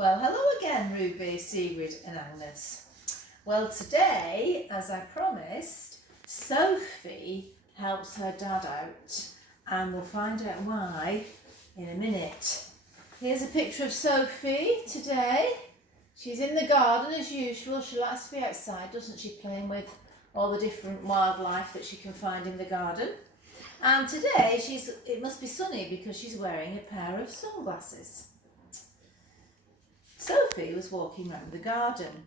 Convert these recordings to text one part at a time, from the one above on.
Well, hello again, Ruby, Sigrid and Agnes. Well, today, as I promised, Sophie helps her dad out, and we'll find out why in a minute. Here's a picture of Sophie today. She's in the garden as usual. She likes to be outside, doesn't she, playing with all the different wildlife that she can find in the garden. And today, it must be sunny because she's wearing a pair of sunglasses. Sophie was walking round the garden,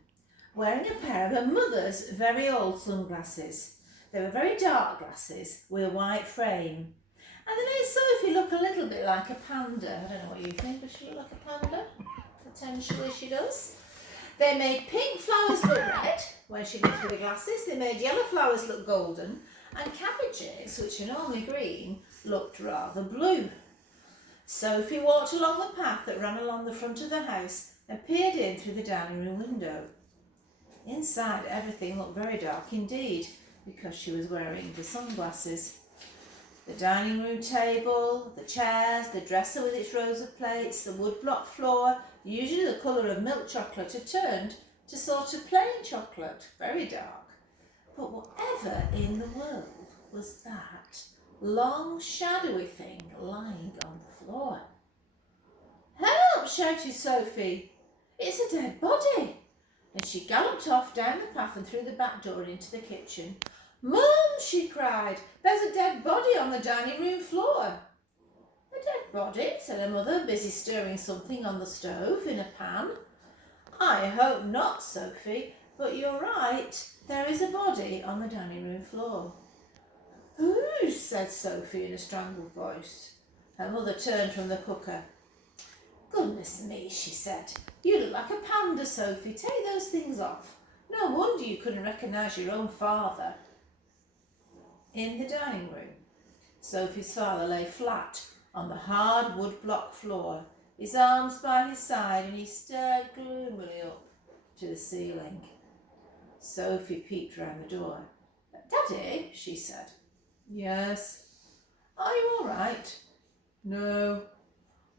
wearing a pair of her mother's very old sunglasses. They were very dark glasses with a white frame. And they made Sophie look a little bit like a panda. I don't know what you think, does she look like a panda? Potentially she does. They made pink flowers look red when she looked through the glasses. They made yellow flowers look golden. And cabbages, which are normally green, looked rather blue. Sophie walked along the path that ran along the front of the house and peered in through the dining room window. Inside, everything looked very dark indeed because she was wearing the sunglasses. The dining room table, the chairs, the dresser with its rows of plates, the woodblock floor, usually the colour of milk chocolate, had turned to sort of plain chocolate, very dark. But whatever in the world was that long shadowy thing lying on the floor? "Help!" shouted Sophie. "It's a dead body!" And she galloped off down the path and through the back door and into the kitchen. "Mum!" she cried. "There's a dead body on the dining room floor." "A dead body?" said her mother, busy stirring something on the stove in a pan. "I hope not, Sophie, but you're right. There is a body on the dining room floor." "Who?" said Sophie in a strangled voice. Her mother turned from the cooker. "Goodness me," she said. "You look like a panda, Sophie. Take those things off. No wonder you couldn't recognise your own father." In the dining room, Sophie's father lay flat on the hard woodblock floor, his arms by his side, and he stared gloomily up to the ceiling. Sophie peeped round the door. "Daddy," she said. "Yes." "Are you all right?" "No."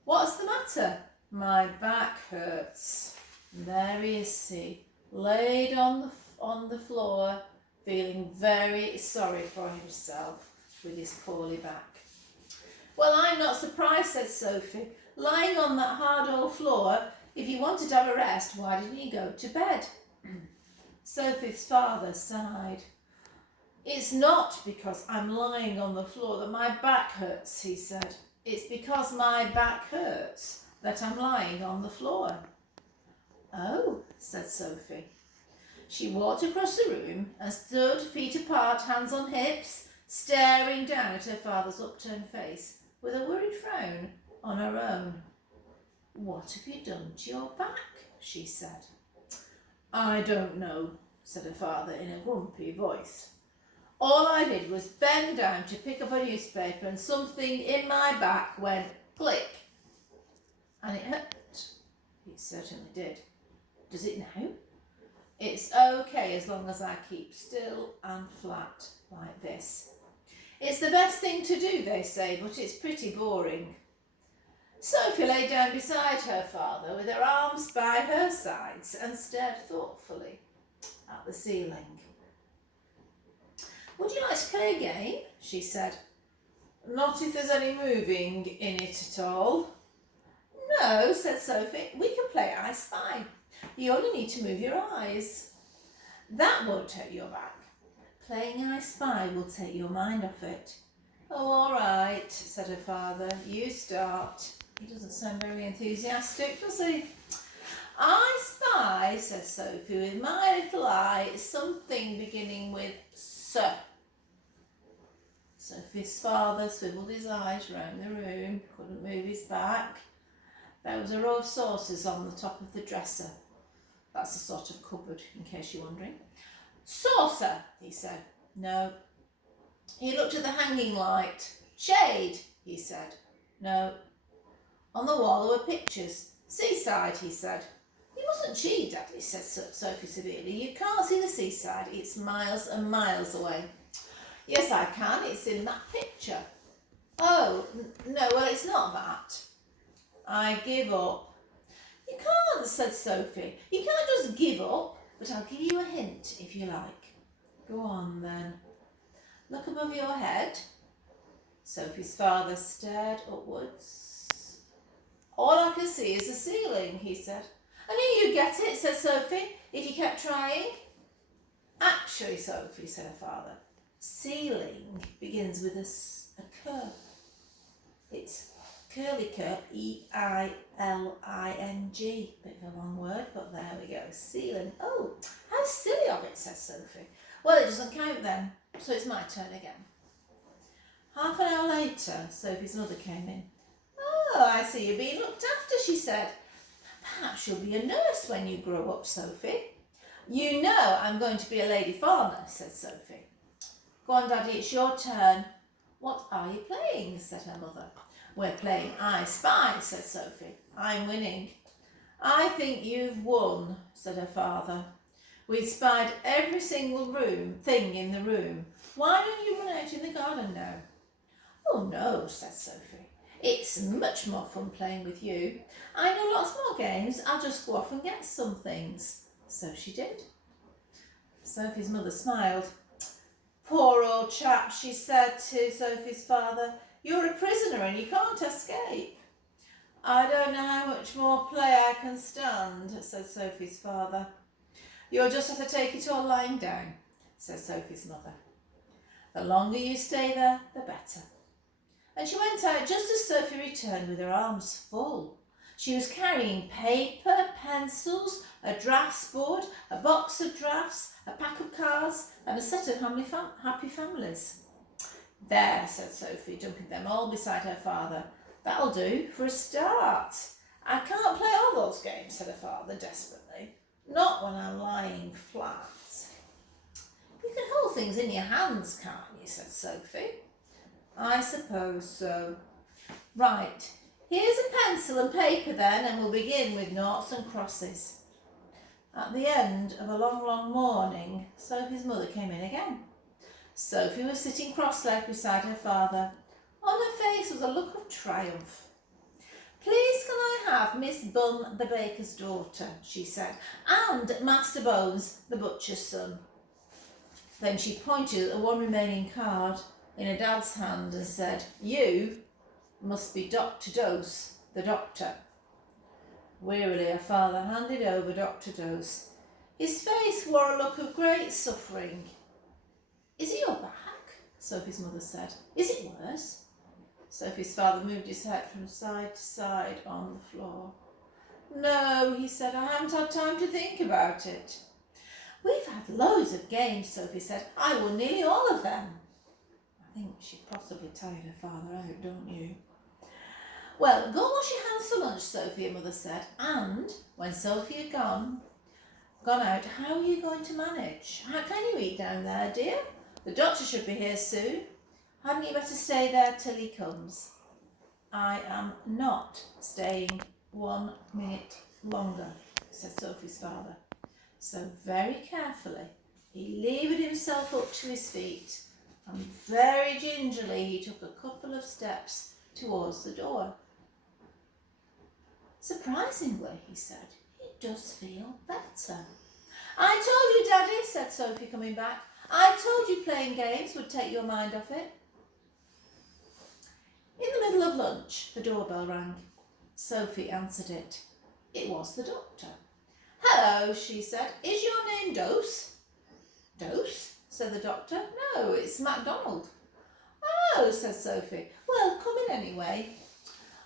"What's the matter?" "My back hurts." And there he is, laid on the floor, feeling very sorry for himself with his poorly back. "Well, I'm not surprised," said Sophie. "Lying on that hard old floor, if you wanted to have a rest, why didn't you go to bed?" Sophie's father sighed. "It's not because I'm lying on the floor that my back hurts," he said. "It's because my back hurts that I'm lying on the floor." "Oh," said Sophie. She walked across the room and stood feet apart, hands on hips, staring down at her father's upturned face with a worried frown on her own. "What have you done to your back?" she said. "I don't know," said her father in a grumpy voice. "All I did was bend down to pick up a newspaper and something in my back went click. And it hurt." It certainly did. "Does it now?" "It's okay as long as I keep still and flat like this. It's the best thing to do, they say, but it's pretty boring." Sophie lay down beside her father with her arms by her sides and stared thoughtfully at the ceiling. "Would you like to play a game?" she said. "Not if there's any moving in it at all." "No," said Sophie, "we can play I Spy. You only need to move your eyes." "That won't hurt your back. Playing I Spy will take your mind off it." "Oh, all right," said her father. "You start." He doesn't sound very enthusiastic, does he? "I spy," said Sophie, "with my little eye something beginning with S." Sophie's father swiveled his eyes round the room, couldn't move his back. There was a row of saucers on the top of the dresser. That's a sort of cupboard, in case you're wondering. "Saucer," he said. "No." He looked at the hanging light. "Shade," he said. "No." On the wall there were pictures. "Seaside," he said. "You mustn't cheat, Daddy," said Sophie severely. "You can't see the seaside. It's miles and miles away." "Yes, I can. It's in that picture." "Oh, no, well, it's not that." "I give up." "You can't can't, said Sophie. You can't just give up, but I'll give you a hint if you like. Go on then. Look above your head. Sophie's father stared upwards. All I can see is the ceiling, he said. I knew you'd get it, said Sophie, if you kept trying. Actually, Sophie, said her father, ceiling begins with a curve. It's curly curve, E-I-L-I-N-G. Bit of a long word, but there we go. Ceiling. Oh, how silly of it, says Sophie. Well, it doesn't count then, so it's my turn again. Half an hour later, Sophie's mother came in. Oh, I see you're being looked after, she said. Perhaps you'll be a nurse when you grow up, Sophie. You know I'm going to be a lady farmer, said Sophie. Go on, Daddy, it's your turn. What are you playing, said her mother. We're playing I Spy, said Sophie. I'm winning. I think you've won, said her father. We've spied every single thing in the room. Why don't you run out in the garden now? Oh no, said Sophie. It's much more fun playing with you. I know lots more games. I'll just go off and get some things. So she did. Sophie's mother smiled. Poor old chap, she said to Sophie's father. You're a prisoner and you can't escape. I don't know how much more play I can stand, said Sophie's father. You'll just have to take it all lying down, said Sophie's mother. The longer you stay there, the better. And she went out just as Sophie returned with her arms full. She was carrying paper, pencils, a drafts board, a box of drafts, a pack of cards and a set of happy families. There, said Sophie, dumping them all beside her father. That'll do for a start. I can't play all those games, said her father desperately. Not when I'm lying flat. You can hold things in your hands, can't you, said Sophie. I suppose so. Right, here's a pencil and paper then, and we'll begin with noughts and crosses. At the end of a long, long morning, Sophie's mother came in again. Sophie was sitting cross-legged beside her father. On her face was a look of triumph. Please can I have Miss Bun, the baker's daughter, she said, and Master Bones, the butcher's son. Then she pointed at the one remaining card in her dad's hand and said, You must be Dr. Dose, the doctor. Wearily her father handed over Dr. Dose. His face wore a look of great suffering. Is it your back? Sophie's mother said. Is it worse? Sophie's father moved his head from side to side on the floor. No, he said, I haven't had time to think about it. We've had loads of games, Sophie said. I won nearly all of them. I think she possibly tired her father out, don't you? Well, go and wash your hands for lunch, Sophie, her mother said. And when Sophie had gone out, how are you going to manage? How can you eat down there, dear? The doctor should be here soon. Hadn't you better stay there till he comes? I am not staying 1 minute longer, said Sophie's father. So very carefully, he levered himself up to his feet and very gingerly he took a couple of steps towards the door. Surprisingly, he said, it does feel better. I told you, Daddy, said Sophie coming back. I told you playing games would take your mind off it. In the middle of lunch, the doorbell rang. Sophie answered it. It was the doctor. Hello, she said. Is your name Dose? Dose? Said the doctor. No, it's MacDonald. Oh, said Sophie. Well, come in anyway.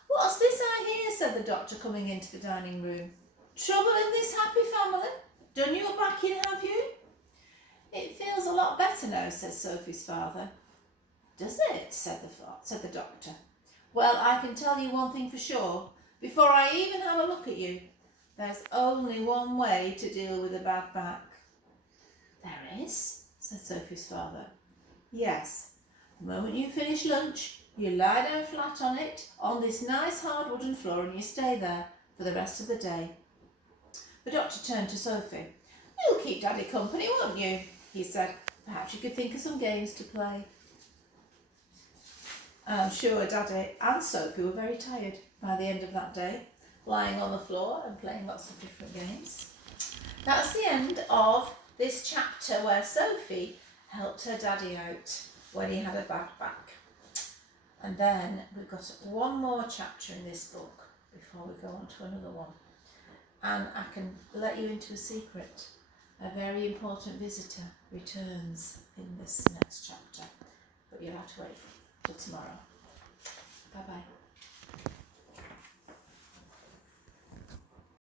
What's this I hear? Said the doctor, coming into the dining room. Trouble in this happy family? Done your back in, have you? It feels a lot better now, said Sophie's father. Does it? Said the doctor. Well, I can tell you one thing for sure. Before I even have a look at you, there's only one way to deal with a bad back. There is? Said Sophie's father. Yes. The moment you finish lunch, you lie down flat on it, on this nice hard wooden floor, and you stay there for the rest of the day. The doctor turned to Sophie. You'll keep Daddy company, won't you? He said. Perhaps you could think of some games to play. I'm sure Daddy and Sophie were very tired by the end of that day. lying on the floor and playing lots of different games. That's the end of this chapter where Sophie helped her daddy out when he had a bad back. And then we've got one more chapter in this book before we go on to another one. And I can let you into a secret. A very important visitor returns in this next chapter. But you'll have to wait till tomorrow. Bye bye.